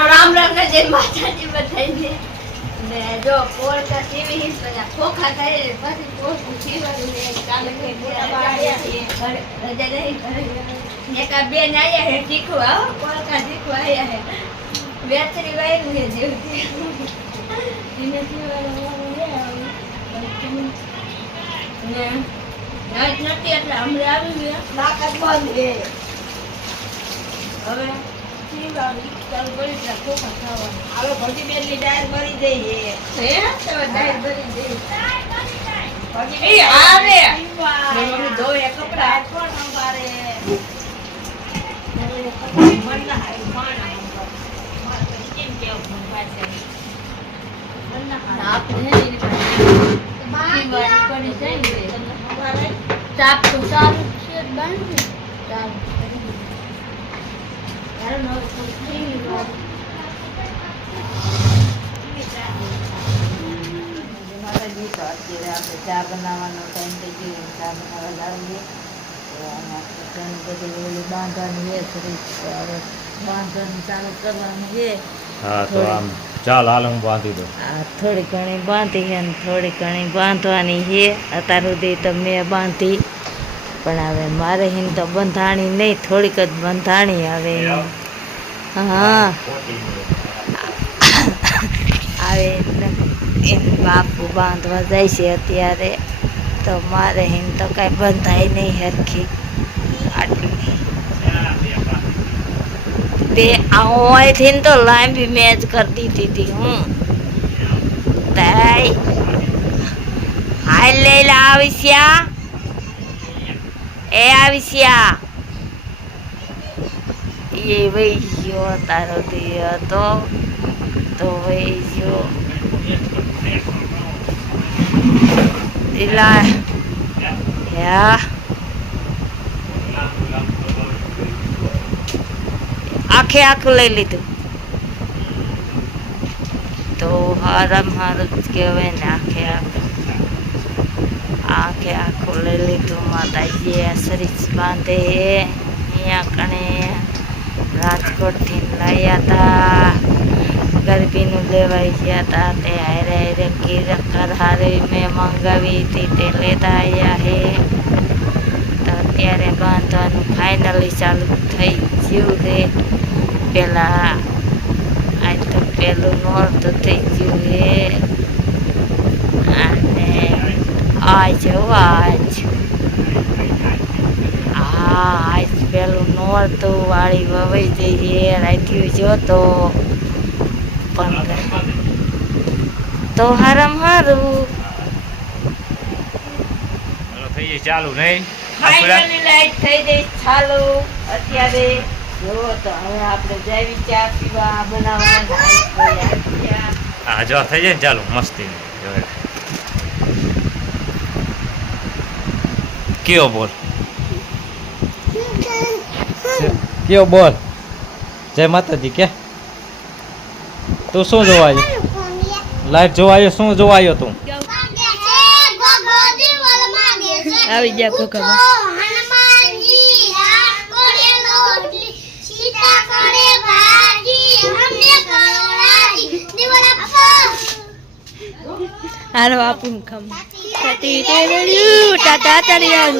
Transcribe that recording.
રામ રામ ને જય માતાજી બધાને ને જો પોળકા ટીવી બધા ખોખા થાય પછી પોળકું સીવાનું ને કાલે કે રજા નહીં એકા બેન આયા હે શીખવા પોળકા શીખવા આયા હે વેચરી વાયરું હે જેવતી એને સીવાનું ને નાઈટ નથી એટલે હમણાં આવી ગયા નાકા બંધ હે હવે ચાલુ કરી દે ખોખા ખાવાનું હવે ભજી બેનની ડાયર ભરી દઈએ હે તો ડાયર ભરી દઈએ ભજી એ આવે મને ધોય કપડા કોણ અંબારે મન ના હાય માન મારે કેમ કેવું મન પાસે મન ના હાય આપણે એની પાસે બાકી કરી જાય ને ચાપ તો સારું છે બંધ ચાલ ચા બનાવવાનો ટાઈમ થઈ ગયો ચા બનાવવા લાવીએ બધું બાંધવાનું એ હવે બાંધવાનું ચાલુ કરવાનું છે. હા તો આમ ચાલ હાલ હું બાંધી દઉં. હા થોડી ઘણી બાંધી અને થોડી ઘણી બાંધવાની છે. અત્યાર સુધી તો મેં બાંધી પણ હવે મારે હિન તો બંધાણી નહીં થોડીક જ બંધાણી હવે હા આવે એમ બાપુ બાંધવા જાય છે અત્યારે તો મારે હિન તો કાંઈ બંધાય નહીં હરખી આટલી તે અહીંથી તો લાંબી મેચ કરી દીધી હતી હું તાઈ હાલ લઈ લે આવીશ્યા એ આવીશ્યા એ વહી ગયો તારો દિયો હતો તો વહી ગયો દિલા યા આખે આખું લઈ લીધું તો હારામ હારું જ કહેવાય ને આખે આખું લઈ લીધું માતાજીએ સરીસ બાંધે અહીંયા કણે રાજકોટથી લાવ્યા હતા ગરબીનું લેવાઈ ગયા હતા તે હારે હારે કીરકર હારી મેં મંગાવી હતી તે લેતા આવ્યા હે તો અત્યારે બાંધવાનું ફાઇનલી ચાલુ થઈ ગયું છે. પેલા આજ તો પેલું નોરતું થઈ ગયું છે અને આજ પેલું નોરતું વાળી વવાઈ જઈએ રાખ્યું જોતો પણ તો હારામ હારું થઈ જાય ચાલુ નહીં ફાઇનલી લાઈટ થઈ ગઈ ચાલુ અત્યારે જો તો હવે આપણે જઈ ચા પીવા બનાવવા હા જો થઈ જાય ને ચાલુ મસ્તી કયો બોલ કયો બોલ જય માતાજી કે તું શું જોવા આવ્યો લાઈટ જોવા આવ્યો શું જોવા આવ્યો તું આવી ગયા કોકા હારો આપું ખમ ટાટા તળિયા